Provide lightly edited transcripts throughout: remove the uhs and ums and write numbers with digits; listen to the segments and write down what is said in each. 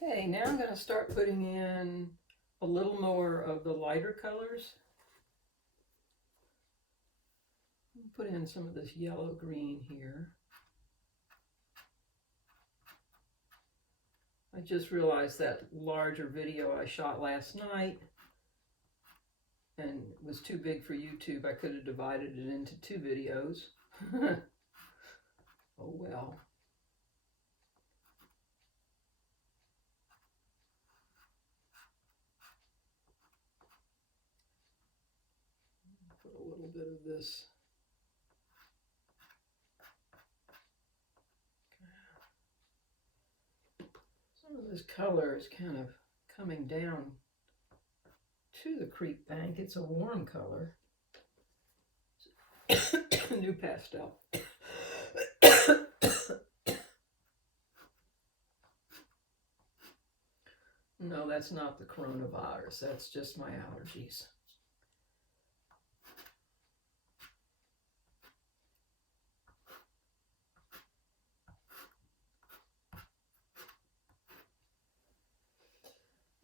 Okay, now I'm going to start putting in a little more of the lighter colors. Put in some of this yellow green here. I just realized that larger video I shot last night and it was too big for YouTube. I could have divided it into 2 videos. Oh well. Put a little bit of this. Some of this color is kind of coming down to the creek bank. It's a warm color. New pastel. No, that's not the coronavirus. That's just my allergies.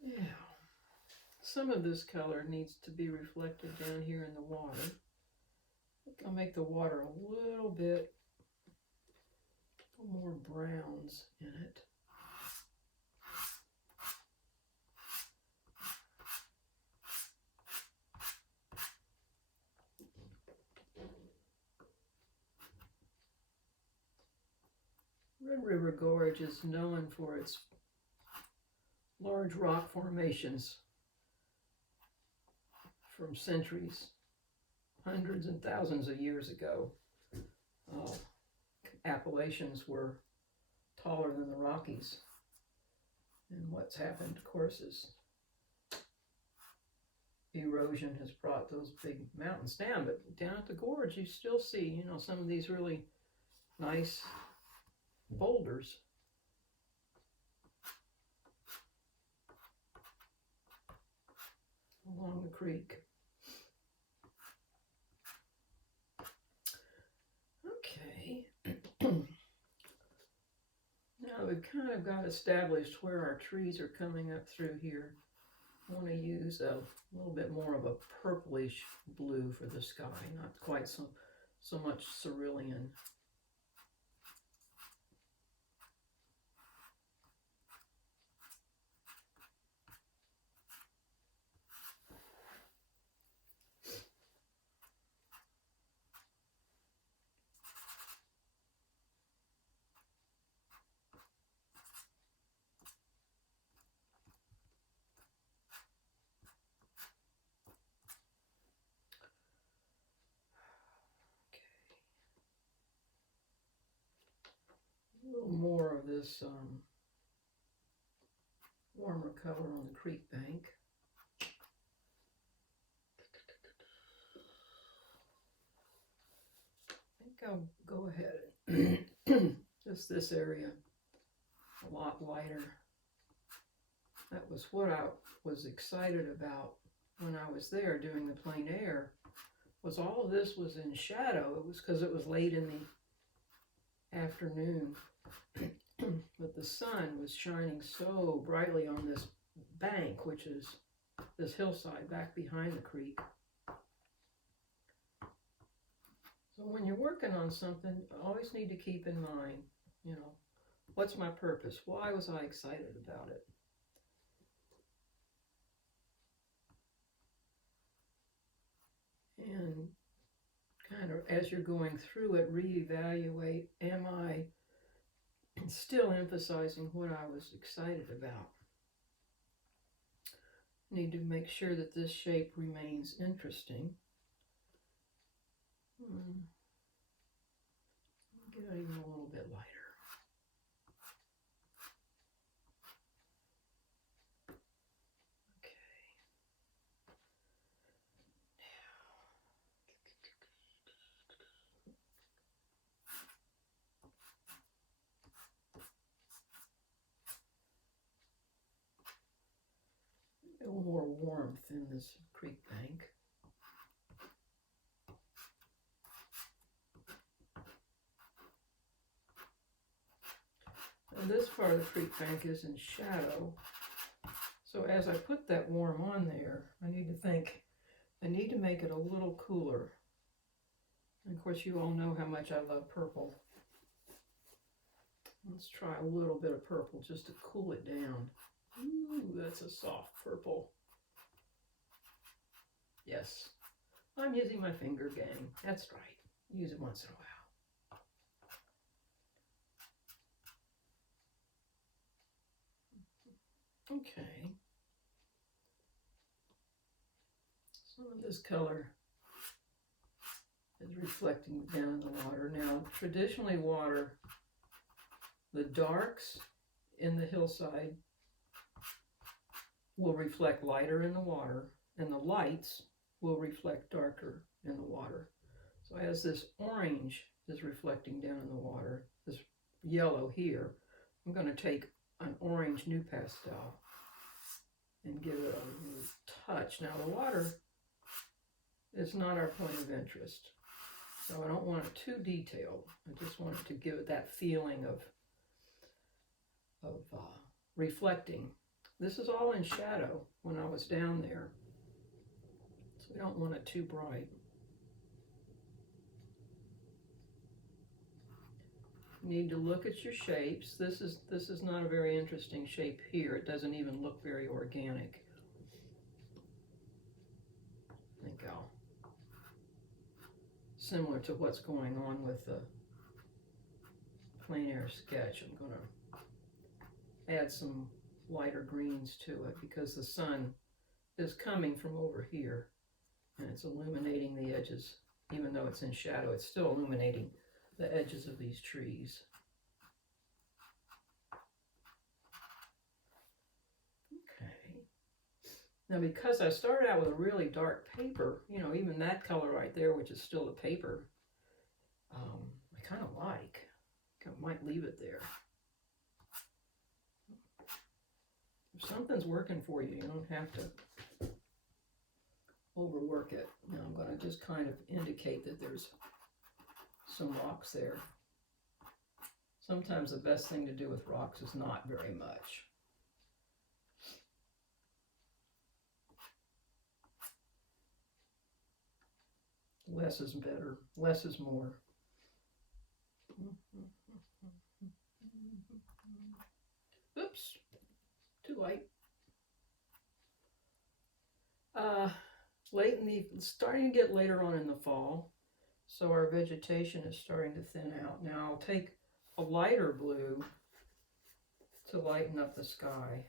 Yeah. Some of this color needs to be reflected down here in the water. I'll make the water a little bit more browns in it. Red River Gorge is known for its large rock formations from centuries, hundreds and thousands of years ago. Appalachians were taller than the Rockies. And what's happened, of course, is erosion has brought those big mountains down. But down at the gorge, you still see, some of these really nice boulders. Along the creek. Okay. Now we've kind of got established where our trees are coming up through here. I want to use a little bit more of a purplish blue for the sky, not quite so much cerulean. A little more of this warmer color on the creek bank. I think I'll go ahead and just this area a lot lighter. That was what I was excited about when I was there doing the plein air, was all of this was in shadow. It was because it was late in the afternoon. But the sun was shining so brightly on this bank, which is this hillside back behind the creek. So when you're working on something, you always need to keep in mind, what's my purpose? Why was I excited about it? And kind of as you're going through it, reevaluate, am I still emphasizing what I was excited about? Need to make sure that this shape remains interesting. Get it even a little bit lighter. A little more warmth in this creek bank. this part of the creek bank is in shadow. So as I put that warm on there, I need to think, I need to make it a little cooler. And of course you all know how much I love purple. Let's try a little bit of purple just to cool it down. Ooh, that's a soft purple. Yes, I'm using my finger, gang. That's right. Use it once in a while. Okay. Some of this color is reflecting down in the water. Now, traditionally water, the darks in the hillside will reflect lighter in the water, and the lights will reflect darker in the water. So as this orange is reflecting down in the water, this yellow here, I'm going to take an orange new pastel and give it a touch. Now the water is not our point of interest, so I don't want it too detailed. I just want it to give it that feeling of reflecting. This is all in shadow when I was down there, so we don't want it too bright. You need to look at your shapes. This is not a very interesting shape here. It doesn't even look very organic. I think I'll, similar to what's going on with the plein air sketch, I'm going to add some lighter greens to it because the sun is coming from over here and it's illuminating the edges. Even though it's in shadow, it's still illuminating the edges of these trees. Okay. Now because I started out with a really dark paper, you know, even that color right there, which is still the paper, I kind of like. I might leave it there. If something's working for you, you don't have to overwork it. Now I'm going to just kind of indicate that there's some rocks there. Sometimes the best thing to do with rocks is not very much. Less is better. Less is more. Oops, too light. Starting to get later on in the fall, so our vegetation is starting to thin out. Now I'll take a lighter blue to lighten up the sky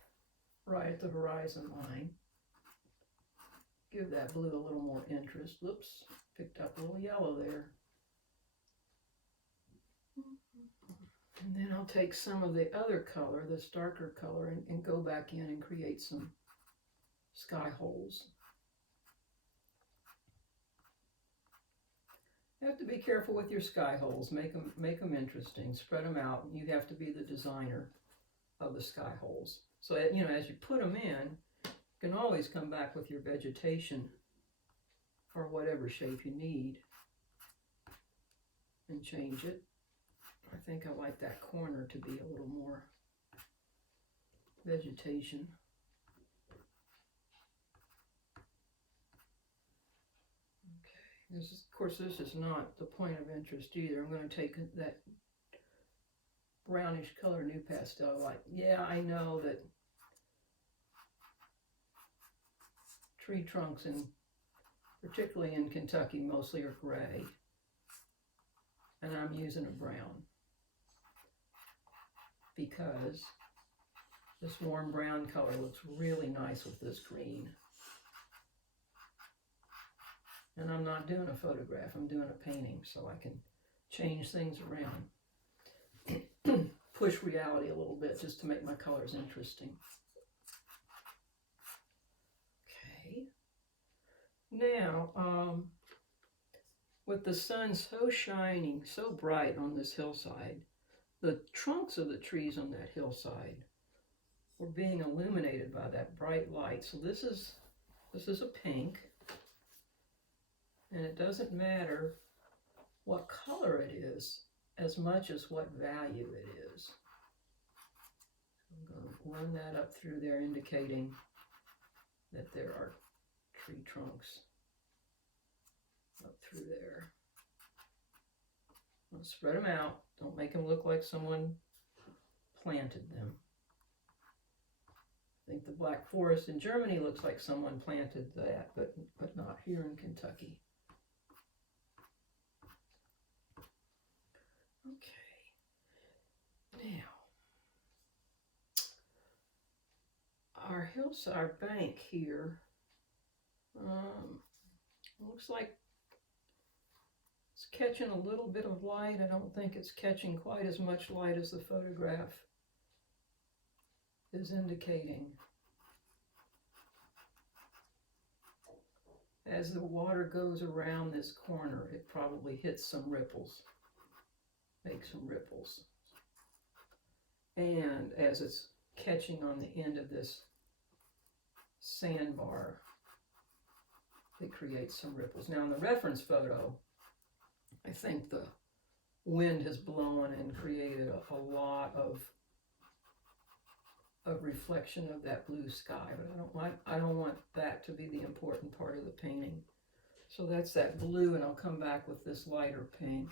right at the horizon line. Give that blue a little more interest. Whoops, picked up a little yellow there. And then I'll take some of the other color, this darker color, and go back in and create some sky holes. You have to be careful with your sky holes. Make them interesting. Spread them out. You have to be the designer of the sky holes. So, you know, as you put them in, you can always come back with your vegetation or whatever shape you need and change it. I think I like that corner to be a little more vegetation. Okay, of course, this is not the point of interest either. I'm going to take that brownish color new pastel. Like, yeah, I know that tree trunks, particularly in Kentucky, mostly are gray, and I'm using a brown because this warm brown color looks really nice with this green. And I'm not doing a photograph, I'm doing a painting, so I can change things around. Push reality a little bit just to make my colors interesting. Okay. Now, with the sun so shining, so bright on this hillside, the trunks of the trees on that hillside were being illuminated by that bright light. So this is a pink, and it doesn't matter what color it is as much as what value it is. run that up through there, indicating that there are tree trunks up through there. I'll spread them out. Don't make them look like someone planted them. I think the Black Forest in Germany looks like someone planted that, but not here in Kentucky. Okay. Now, our hillside bank here looks like it's catching a little bit of light. I don't think it's catching quite as much light as the photograph is indicating. As the water goes around this corner, it probably hits some ripples, makes some ripples. And as it's catching on the end of this sandbar, it creates some ripples. Now in the reference photo, I think the wind has blown and created a lot of reflection of that blue sky, but I don't want that to be the important part of the painting. So that's that blue, and I'll come back with this lighter pink.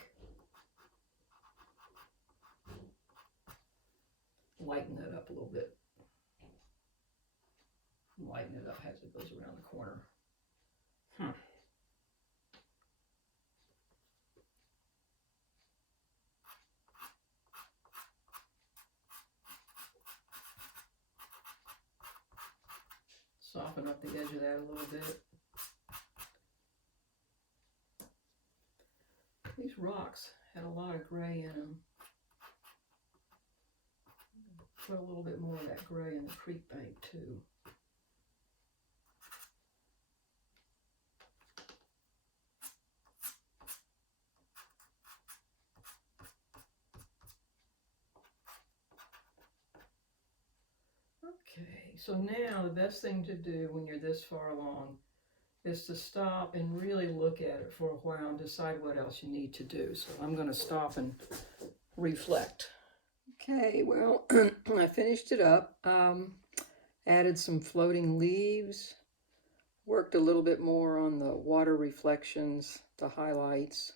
Lighten that up a little bit. Lighten it up as it goes around the corner. Soften up the edge of that a little bit. These rocks had a lot of gray in them. Put a little bit more of that gray in the creek bank too. Okay, so now the best thing to do when you're this far along is to stop and really look at it for a while and decide what else you need to do. So I'm going to stop and reflect. Okay, well, I finished it up, added some floating leaves, worked a little bit more on the water reflections, the highlights,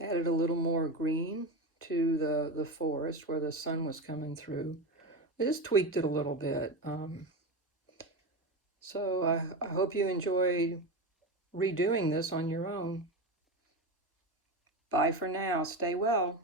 added a little more green to the forest where the sun was coming through. I just tweaked it a little bit. So I hope you enjoyed redoing this on your own. Bye for now. Stay well.